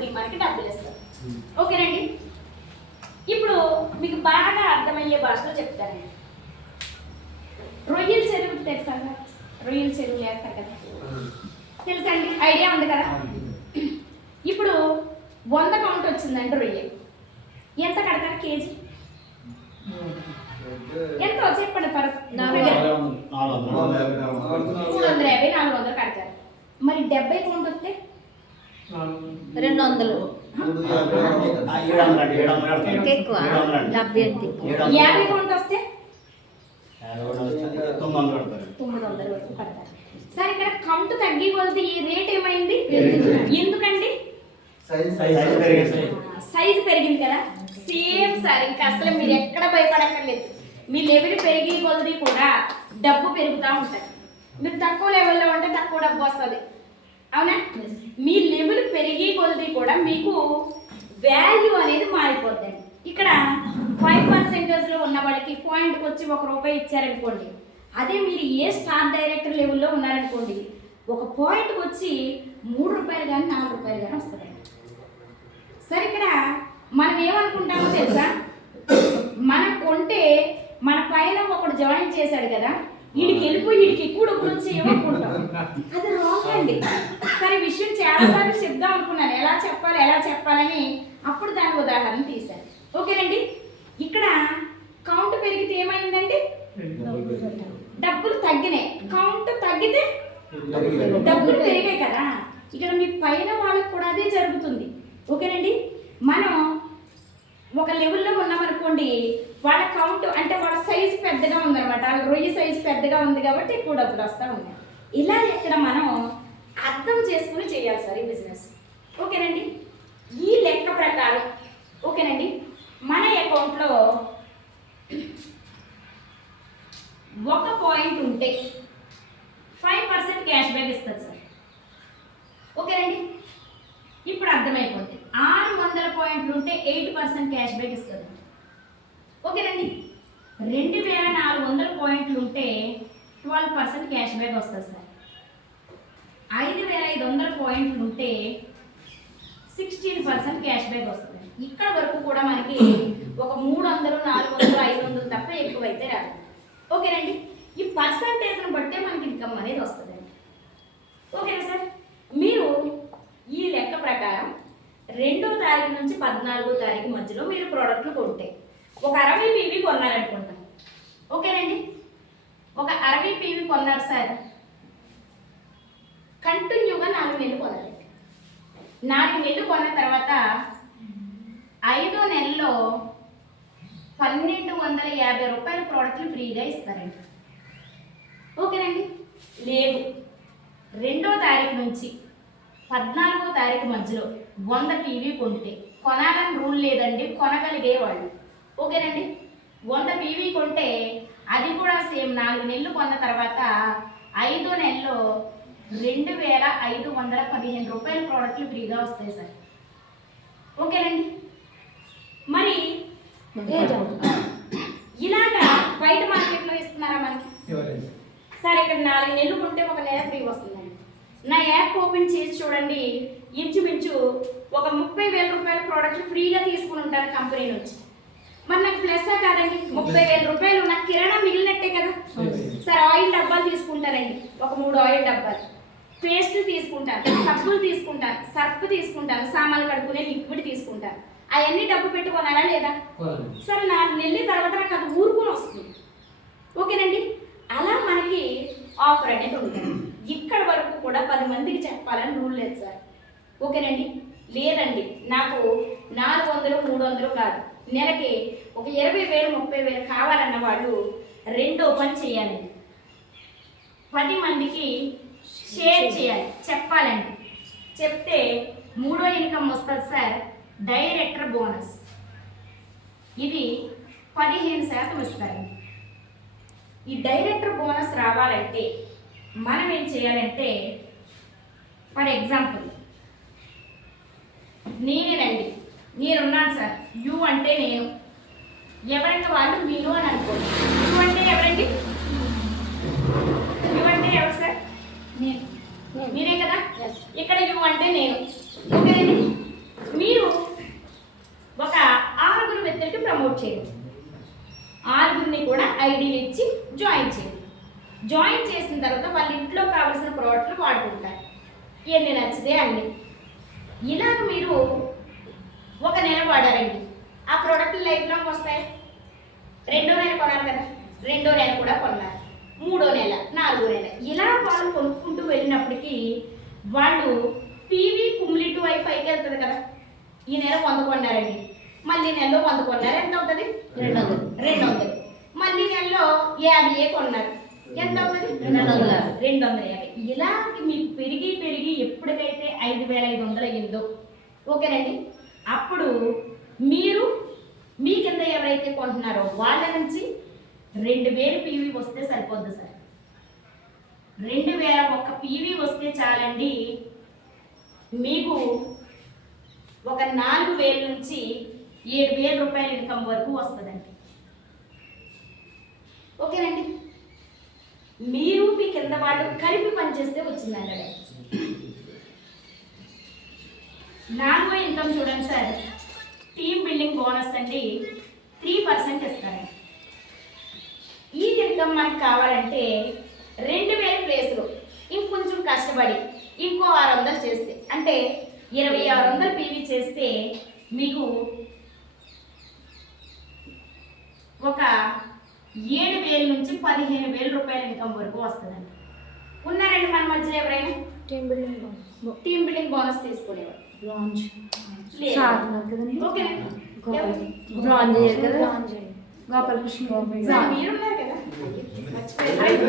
Company మనకి డబ్బులు ఇస్తారు. ఓకేనండి. ఇప్పుడు మీకు బాగా అర్థమయ్యే భాషలో చెప్తానండి. రొయ్యల చెరువు తెలుసా? రొయ్యల చెరువు వేస్తారు కదా, తెలుసా అండి? ఐడియా ఉంది కదా. ఇప్పుడు 100 కౌంట్ వచ్చిందండి రొయ్య, ఎంత కడతారు కేజీ? ఎంత చెప్పండి. 350 400 కడతారు. మరి 70 కౌంట్ వస్తే 200 ఎక్కువ 50 కౌంట్ వస్తే 900 వరకు కడతారు. సరే, ఇక్కడ కౌంట్ తగ్గి కొలితే ఈ రేట్ ఏమైంది? ఎందుకండి? సైజు పెరిగింది కదా. సేమ్ సార్, ఇంకా అసలు మీరు ఎక్కడ భయపడక్కర్లేదు. మీ లెవెల్ పెరిగి కొలది కూడా డబ్బు పెరుగుతూ ఉంటుంది. మీరు తక్కువ లెవెల్లో ఉంటే తక్కువ డబ్బు వస్తుంది, అవునా? మీ లెవెల్ పెరిగి కొలది కూడా మీకు వాల్యూ అనేది మారిపోతుంది. ఇక్కడ 5% ఉన్న వాళ్ళకి పాయింట్కి వచ్చి ₹1 ఇచ్చారనుకోండి, అదే మీరు ఏ స్టార్ డైరెక్టర్ లెవెల్లో ఉన్నారనుకోండి, ఒక పాయింట్కి వచ్చి ₹3 కానీ ₹4 కానీ వస్తుందండి. సరే, ఇక్కడ మనం ఏమనుకుంటామో తెలుసా? మనం కొంటే మన పైన ఒకడు జాయిన్ చేశాడు కదా, వీడికి వెళ్ళిపోయి వీడికి ఎక్కువ డబ్బులు వచ్చి ఏమనుకుంటాం. అది రాంగ్ అండి. సరే, విషయం చాలాసార్లు చెప్దాం అనుకున్నాను, ఎలా చెప్పాలని. అప్పుడు దాని ఉదాహరణ తీశాను. ఓకేనండి. ఇక్కడ కౌంట్ పెరిగితే ఏమైందండి? డబ్బులు తగ్గినాయి. కౌంట్ తగ్గితే డబ్బులు పెరిగాయి కదా. ఇక్కడ మీ పైన వాళ్ళకి కూడా అదే జరుగుతుంది. ఓకేనండి. మనం ఒక లెవెల్లో ఉన్నామనుకోండి, వాళ్ళ కౌంట్ అంటే వాళ్ళ సైజు పెద్దగా ఉందన్నమాట, వాళ్ళ రొయ్య సైజు పెద్దగా ఉంది కాబట్టి ఎక్కువ డబ్బులు వస్తూ ఉన్నాయి. ఇలా ఇక్కడ మనం అర్థం చేసుకుని చేయాలి సార్ ఈ బిజినెస్. ఓకేనండి. ఈ లెక్క ప్రకారం ఓకేనండి, మన అకౌంట్లో 1 పాయింట్ ఉంటే 5% క్యాష్ బ్యాక్ ఇస్తుంది సార్. ఓకేనండి. ఇప్పుడు అర్థమైపోతుంది. 600 పాయింట్లు ఉంటే 8% క్యాష్ బ్యాక్ ఇస్తుంది. ఓకేనండి. 2400 పాయింట్లు ఉంటే 12% క్యాష్ బ్యాక్ వస్తుంది సార్. 5500 పాయింట్లు ఉంటే 16% క్యాష్ బ్యాక్ వస్తుంది. ఇక్కడ వరకు కూడా మనకి ఒక 300, 400, 500 తప్ప ఎక్కువైతే రాదు. ఓకేనండి. ఈ పర్సంటేజ్ని బట్టే మనకి ఇన్కమ్ అనేది వస్తుందండి. ఓకేనా సార్? మీరు ఈ లెక్క ప్రకారం 2వ తారీఖు నుంచి 14వ తారీఖు మధ్యలో మీరు ప్రోడక్ట్లు కొంటే ఒక 60 PV కొన్నారనుకుంటాం. ఓకేనండి. ఒక 60 PV కొన్నారు సార్, కంటిన్యూగా 4 నెలలు కొనాలి. 4 నెలలు కొన్న తర్వాత 5వ నెలలో ₹1250 ప్రోడక్ట్లు ఫ్రీగా ఇస్తారండి. ఓకేనండి. లేదు, 2వ తారీఖు నుంచి 14వ తారీఖు మధ్యలో 100 PV కొంటే, కొనాలని రూల్ లేదండి, కొనగలిగే వాళ్ళు. ఓకేనండి. 100 PV కొంటే అది కూడా సేమ్ 4 నెలలు కొన్న తర్వాత 5వ నెలలో ₹2515 ప్రోడక్ట్లు ఫ్రీగా వస్తాయి సార్. ఓకేనండి. మరి ఇలాగా బయట మార్కెట్లో ఇస్తున్నారా మనకి? సార్, ఇక్కడ 4 నెలలు కొంటే 1 నెల ఫ్రీ వస్తుందండి. నా యాప్ ఓపెన్ చేసి చూడండి, ఇంచుమించు ఒక ₹30,000 ప్రోడక్ట్లు ఫ్రీగా తీసుకుని ఉంటారు కంపెనీ నుంచి. మరి నాకు ప్లస్సా కాదండి? ₹30,000 నాకు కిరాణా మిగిలినట్టే కదా. సార్, ఆయిల్ డబ్బాలు తీసుకుంటారండి, ఒక 3 ఆయిల్ డబ్బాలు, పేస్ట్ తీసుకుంటాను, సబ్బులు తీసుకుంటాను, సర్ఫ్ తీసుకుంటాను, సామాన్లు కడుక్కునే లిక్విడ్ తీసుకుంటాను. అవన్నీ డబ్బు పెట్టుకోనాలా లేదా? సరే, 4 నెలల తర్వాత నాకు అది ఊరుకుని వస్తుంది. ఓకేనండి. అలా మనకి ఆఫర్ అనేది ఉంటుంది. ఇక్కడ వరకు కూడా 10 మందికి చెప్పాలని రూల్ లేదు సార్. ఓకేనండి. లేదండి, నాకు 400, 300 కాదు, నెలకి ఒక 20,000, 30,000 కావాలన్న వాళ్ళు 2 పని చేయాలండి. 10 మందికి షేర్ చేయాలి, చెప్పాలండి. చెప్తే 3వ ఇన్కమ్ వస్తుంది సార్, డైరెక్టర్ బోనస్. ఇది 15% ఇస్తారు. ఈ డైరెక్టర్ బోనస్ రావాలంటే మనం ఏం చేయాలంటే, ఫర్ ఎగ్జాంపుల్ నేనేనండి, నేనున్నాను సార్, యు అంటే నేను, ఎవరంటే వాళ్ళు మీరు అని అనుకోండి. యు అంటే ఎవరండి? యు అంటే ఎవరు సార్? నేను. మీరే కదా. ఇక్కడ యు అంటే నేను. ఓకేనండి. ఇచ్చి జాయిన్ చేయండి. జాయిన్ చేసిన తర్వాత వాళ్ళ ఇంట్లో కావాల్సిన ప్రోడక్ట్లు వాడుకుంటారు. ఎన్ని నచ్చితే అన్ని. ఇలాగ మీరు ఒక నెల వాడారండి, ఆ ప్రోడక్ట్లు లైఫ్ లాంగ్ వస్తాయి. రెండో నెల కొన్నారు కదా, రెండో నెల కూడా కొన్నారు, మూడో నెల, నాలుగో నెల, ఇలా వాళ్ళు కొనుక్కుంటూ వెళ్ళినప్పటికీ వాళ్ళు పీవీ కుమ్యులేటివ్ అయి పైకి వెళ్తుంది కదా. ఈ నెల 100 కొన్నారండి, మళ్ళీ నెలలో 100 కొన్నారు, ఎంత అవుతుంది? 200. మళ్ళీ నెలలో 50 కొన్నారు, ఎంత అవుతుంది? 250. ఇలాంటి మీకు పెరిగి పెరిగి ఎప్పటికైతే 5500 అయ్యిందో, ఓకేనండి, అప్పుడు మీరు మీ కింద ఎవరైతే కొంటున్నారో వాళ్ళ నుంచి 2000 పీవీ వస్తే సరిపోద్ది సార్. 2000 ఒక్క పీవీ వస్తే చాలండి, మీకు ఒక 4000 నుంచి 7000 రూపాయల ఇన్కమ్ వరకు వస్తుందండి. ఓకేనండి, మీరు మీ కింద వాళ్ళు కలిపి పనిచేస్తే వచ్చిందండి. నాలుగో ఇన్కమ్ చూడండి సార్, టీమ్ బిల్డింగ్ బోనస్ అండి 3% ఇస్తారండి. ఈ ఇన్కమ్ మనకు కావాలంటే 2000 ప్లేస్లో ఇంకొంచెం కష్టపడి ఇంకో 600 చేస్తే, అంటే 2600 పీవీ చేస్తే మీకు ఒక 7000 నుంచి 15000 రూపాయల ఇన్కమ్ వరకు వస్తుందండి. ఉన్నారండి మన మధ్యలో ఎవరైనా టీమ్ బిల్డింగ్ బోనస్ తీసుకునేవారు? గోపాలకృష్ణ మీరున్నారు కదా, మర్చిపోయారు.